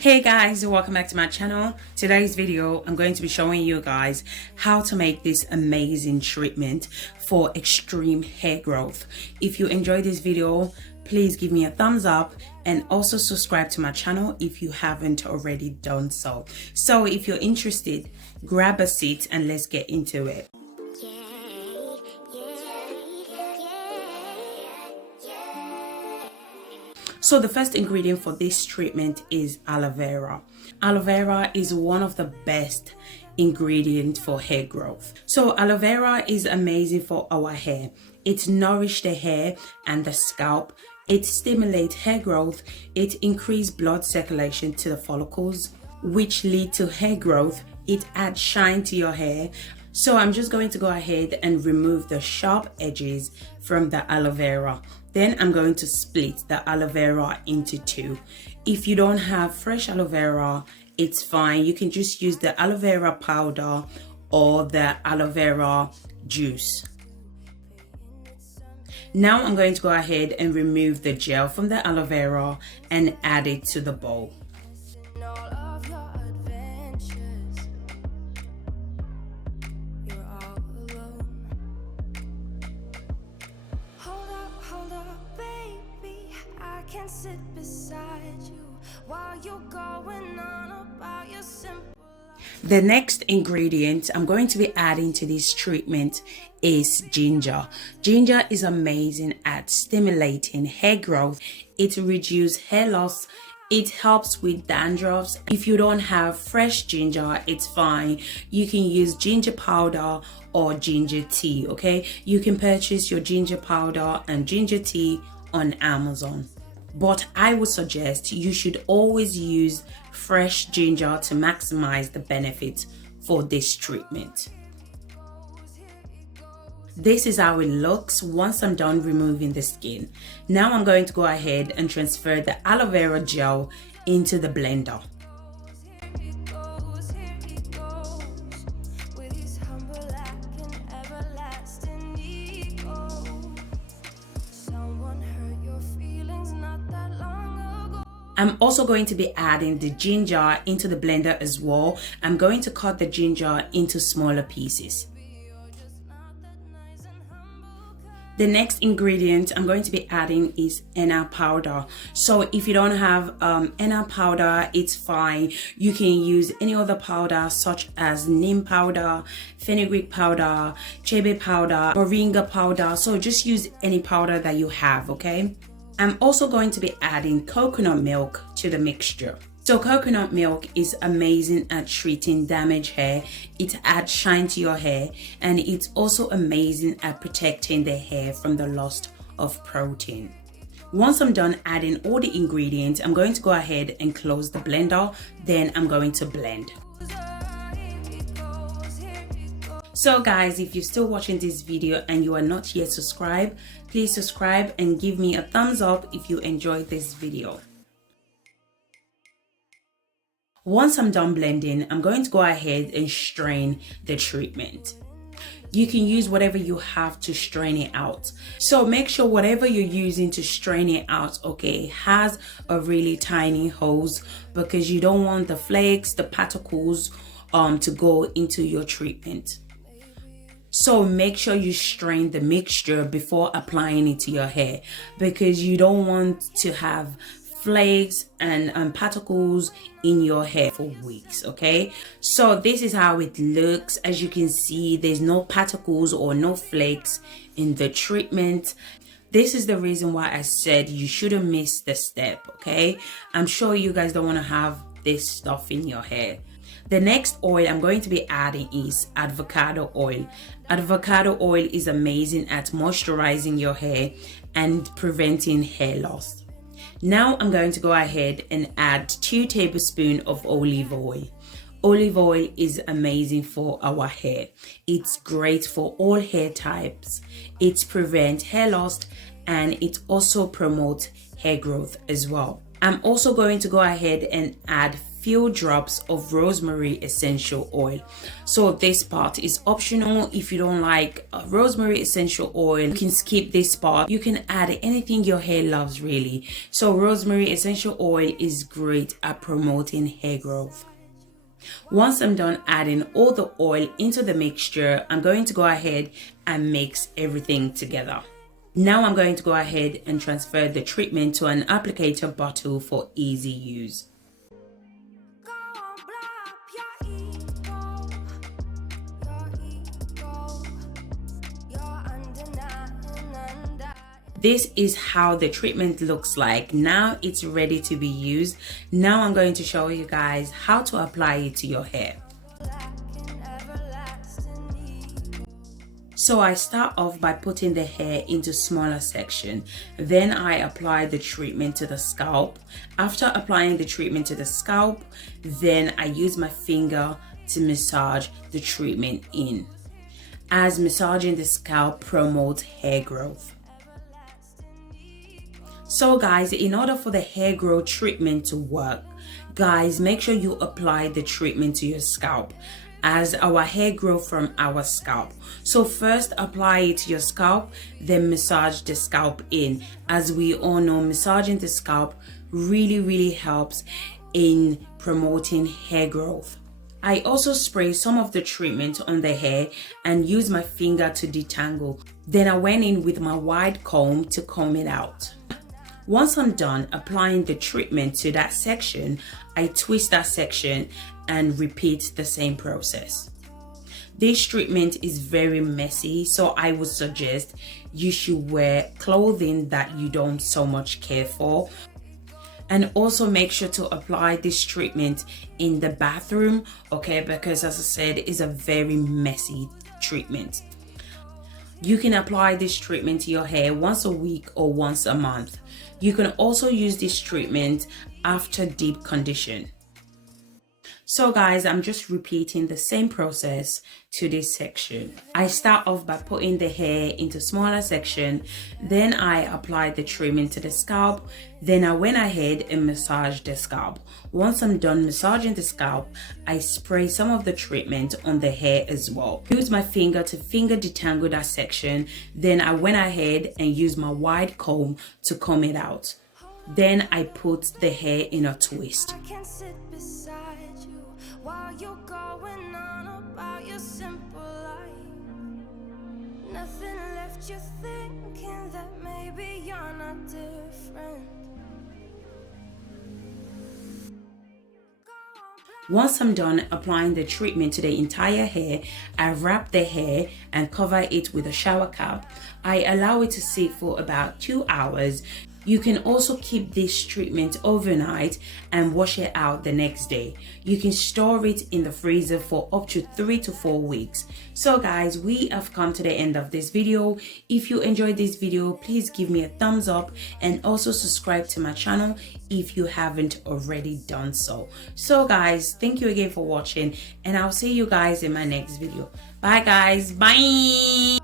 Hey guys, welcome back to my channel. Today's video I'm going to be showing you guys how to make this amazing treatment for extreme hair growth. If you enjoyed this video, please give me a thumbs up and also subscribe to my channel if you haven't already done so. So if you're interested, grab a seat and let's get into it. So the first ingredient for this treatment is aloe vera. Aloe vera is one of the best ingredients for hair growth. So aloe vera is amazing for our hair. It nourishes the hair and the scalp. It stimulates hair growth. It increases blood circulation to the follicles, which lead to hair growth. It adds shine to your hair. So I'm just going to go ahead and remove the sharp edges from the aloe vera. Then I'm going to split the aloe vera into two. If you don't have fresh aloe vera, it's fine. You can just use the aloe vera powder or the aloe vera juice. Now I'm going to go ahead and remove the gel from the aloe vera and add it to the bowl. Sit beside you while you're going on about your simple. The next ingredient I'm going to be adding to this treatment is ginger. Ginger is amazing at stimulating hair growth. It reduces hair loss. It helps with dandruffs. If you don't have fresh ginger, it's fine. You can use ginger powder or ginger tea, okay? You can purchase your ginger powder and ginger tea on Amazon. But I would suggest you should always use fresh ginger to maximize the benefits for this treatment. This is how it looks once I'm done removing the skin. Now I'm going to go ahead and transfer the aloe vera gel into the blender. I'm also going to be adding the ginger into the blender as well. I'm going to cut the ginger into smaller pieces. The next ingredient I'm going to be adding is henna powder. So if you don't have henna powder, it's fine. You can use any other powder such as neem powder, fenugreek powder, chebe powder, moringa powder. So just use any powder that you have, okay? I'm also going to be adding coconut milk to the mixture. So coconut milk is amazing at treating damaged hair. It adds shine to your hair, and it's also amazing at protecting the hair from the loss of protein. Once I'm done adding all the ingredients, I'm going to go ahead and close the blender. Then I'm going to blend. So guys, if you're still watching this video and you are not yet subscribed, please subscribe and give me a thumbs up if you enjoyed this video. Once I'm done blending, I'm going to go ahead and strain the treatment. You can use whatever you have to strain it out. So make sure whatever you're using to strain it out, okay, has a really tiny hose, because you don't want the flakes, the particles to go into your treatment. So make sure you strain the mixture before applying it to your hair, because you don't want to have flakes and particles in your hair for weeks, okay? So this is how it looks. As you can see, there's no particles or no flakes in the treatment. This is the reason why I said you shouldn't miss the step, okay? I'm sure you guys don't want to have this stuff in your hair. The next oil I'm going to be adding is avocado oil. Avocado oil is amazing at moisturizing your hair and preventing hair loss. Now I'm going to go ahead and add 2 tablespoons of olive oil. Olive oil is amazing for our hair. It's great for all hair types. It prevents hair loss and it also promotes hair growth as well. I'm also going to go ahead and add few drops of rosemary essential oil. So this part is optional. If you don't like rosemary essential oil, you can skip this part. You can add anything your hair loves really. So rosemary essential oil is great at promoting hair growth. Once I'm done adding all the oil into the mixture, I'm going to go ahead and mix everything together. Now I'm going to go ahead and transfer the treatment to an applicator bottle for easy use. This is how the treatment looks like. Now it's ready to be used. Now I'm going to show you guys how to apply it to your hair. So I start off by putting the hair into smaller section. Then I apply the treatment to the scalp. After applying the treatment to the scalp, then I use my finger to massage the treatment in, as massaging the scalp promotes hair growth. So guys, in order for the hair growth treatment to work, guys, make sure you apply the treatment to your scalp, as our hair grow from our scalp. So first apply it to your scalp, then massage the scalp in. As we all know, massaging the scalp really helps in promoting hair growth. I also spray some of the treatment on the hair and use my finger to detangle. Then I went in with my wide comb to comb it out. Once I'm done applying the treatment to that section, I twist that section and repeat the same process. This treatment is very messy, so I would suggest you should wear clothing that you don't so much care for. And also make sure to apply this treatment in the bathroom, okay? Because as I said, it's a very messy treatment. You can apply this treatment to your hair once a week or once a month. You can also use this treatment after deep condition. So guys, I'm just repeating the same process to this section. I start off by putting the hair into smaller section, then I apply the treatment to the scalp, then I went ahead and massaged the scalp. Once I'm done massaging the scalp, I spray some of the treatment on the hair as well. Use my finger to finger detangle that section, then I went ahead and used my wide comb to comb it out. Then I put the hair in a twist. While you're going on about your simple life, nothing left you thinking that maybe you're not different. Once I'm done applying the treatment to the entire hair, I wrap the hair and cover it with a shower cap. I allow it to sit for about 2 hours. You can also keep this treatment overnight and wash it out the next day. You can store it in the freezer for up to 3 to 4 weeks. So guys, we have come to the end of this video. If you enjoyed this video, please give me a thumbs up and also subscribe to my channel if you haven't already done so. So guys, thank you again for watching and I'll see you guys in my next video. Bye guys, bye.